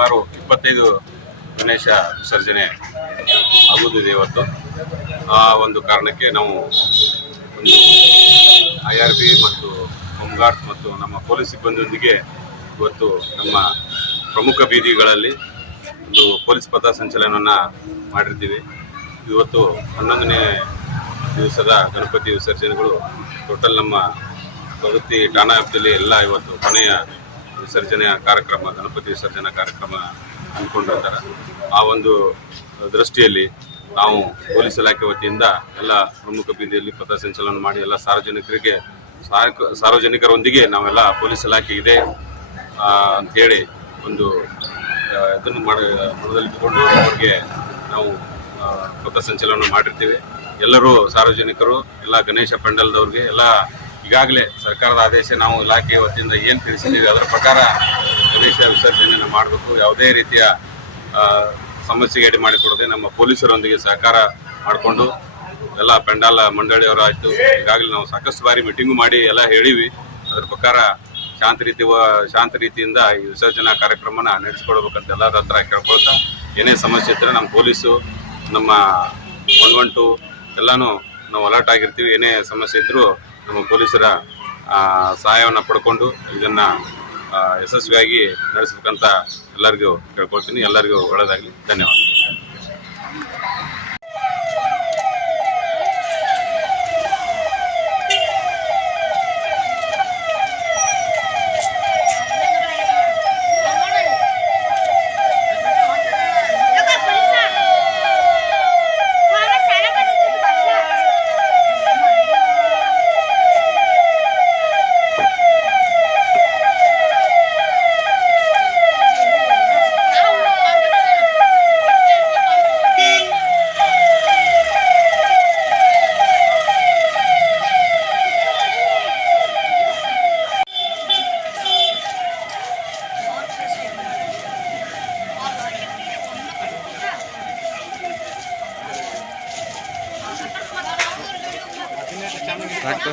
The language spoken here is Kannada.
ಸುಮಾರು ಇಪ್ಪತ್ತೈದು ಗಣೇಶ ವಿಸರ್ಜನೆ ಆಗುವುದಿದೆ ಇವತ್ತು. ಆ ಒಂದು ಕಾರಣಕ್ಕೆ ನಾವು ಒಂದು ಐ ಆರ್ ಬಿ ಮತ್ತು ಹೋಮ್ಗಾರ್ಡ್ಸ್ ಮತ್ತು ನಮ್ಮ ಪೊಲೀಸ್ ಸಿಬ್ಬಂದಿಯೊಂದಿಗೆ ಇವತ್ತು ನಮ್ಮ ಪ್ರಮುಖ ಬೀದಿಗಳಲ್ಲಿ ಒಂದು ಪೊಲೀಸ್ ಪಥಸಂಚಲನವನ್ನು ಮಾಡಿರ್ತೀವಿ. ಇವತ್ತು ಹನ್ನೊಂದನೇ ದಿವಸದ ಗಣಪತಿ ವಿಸರ್ಜನೆಗಳು ಟೋಟಲ್ ನಮ್ಮ ಪ್ರಗತಿ ಠಾಣಾ ವ್ಯಾಪ್ತಿಯಲ್ಲಿ ಎಲ್ಲ ಇವತ್ತು ಕೊನೆಯ ವಿಸರ್ಜನೆಯ ಕಾರ್ಯಕ್ರಮ, ಗಣಪತಿ ವಿಸರ್ಜನಾ ಕಾರ್ಯಕ್ರಮ ಹಮ್ಮಿಕೊಂಡಿರ್ತಾರೆ ಆ ಒಂದು ದೃಷ್ಟಿಯಲ್ಲಿ ನಾವು ಪೊಲೀಸ್ ಇಲಾಖೆ ವತಿಯಿಂದ ಎಲ್ಲ ಪ್ರಮುಖ ಬೀದಿಯಲ್ಲಿ ಪಥಸಂಚಲನ ಮಾಡಿ ಎಲ್ಲ ಸಾರ್ವಜನಿಕರಿಗೆ ಸಾರ್ವಜನಿಕರೊಂದಿಗೆ ನಾವೆಲ್ಲ ಪೊಲೀಸ್ ಇಲಾಖೆ ಇದೆ ಅಂಥೇಳಿ ಒಂದು ಇದನ್ನು ಮಾಡಿ, ಮನದಲ್ಲಿಟ್ಟುಕೊಂಡು ಅವ್ರಿಗೆ ನಾವು ಪಥ ಸಂಚಲನ ಮಾಡಿರ್ತೀವಿ. ಎಲ್ಲರೂ ಸಾರ್ವಜನಿಕರು, ಎಲ್ಲ ಗಣೇಶ ಪಂಡಲ್ದವ್ರಿಗೆ, ಎಲ್ಲ ಈಗಾಗಲೇ ಸರ್ಕಾರದ ಆದೇಶ ನಾವು ಇಲಾಖೆ ವತಿಯಿಂದ ಏನು ತಿಳಿಸಿದ್ದೀವಿ, ಅದರ ಪ್ರಕಾರ ಗಣೇಶ ವಿಸರ್ಜನೆಯನ್ನು ಮಾಡಬೇಕು. ಯಾವುದೇ ರೀತಿಯ ಸಮಸ್ಯೆಗೆ ಎಡೆ ಮಾಡಿಕೊಡದೆ ನಮ್ಮ ಪೊಲೀಸರೊಂದಿಗೆ ಸಹಕಾರ ಮಾಡಿಕೊಂಡು ಎಲ್ಲ ಪೆಂಡಾಲ ಮಂಡಳಿಯವರು ಆಯಿತು ಈಗಾಗಲೇ ನಾವು ಸಾಕಷ್ಟು ಬಾರಿ ಮೀಟಿಂಗು ಮಾಡಿ ಎಲ್ಲ ಹೇಳಿವಿ. ಅದರ ಪ್ರಕಾರ ಶಾಂತ ರೀತಿ, ಶಾಂತ ರೀತಿಯಿಂದ ಈ ವಿಸರ್ಜನಾ ಕಾರ್ಯಕ್ರಮನ ನಡೆಸ್ಕೊಡ್ಬೇಕಂತ ಎಲ್ಲರ ಹತ್ರ ಕೇಳ್ಕೊಳ್ತಾ, ಏನೇ ಸಮಸ್ಯೆ ಇದ್ದರೆ ನಮ್ಮ ಪೊಲೀಸು, ನಮ್ಮ ಒನ್ ಒನ್ ಟು ಎಲ್ಲನೂ ನಾವು ಅಲರ್ಟ್ ಆಗಿರ್ತೀವಿ. ಏನೇ ಸಮಸ್ಯೆ ಇದ್ದರೂ ನಮ್ಮ ಪೊಲೀಸರ ಸಹಾಯವನ್ನು ಪಡ್ಕೊಂಡು ಇದನ್ನು ಯಶಸ್ವಿಯಾಗಿ ನಡೆಸ್ಬೇಕಂತ ಎಲ್ಲರಿಗೂ ಕೇಳ್ಕೊಳ್ತೀನಿ. ಎಲ್ಲರಿಗೂ ಒಳ್ಳೆಯದಾಗಲಿ ಧನ್ಯವಾದ. থাকতো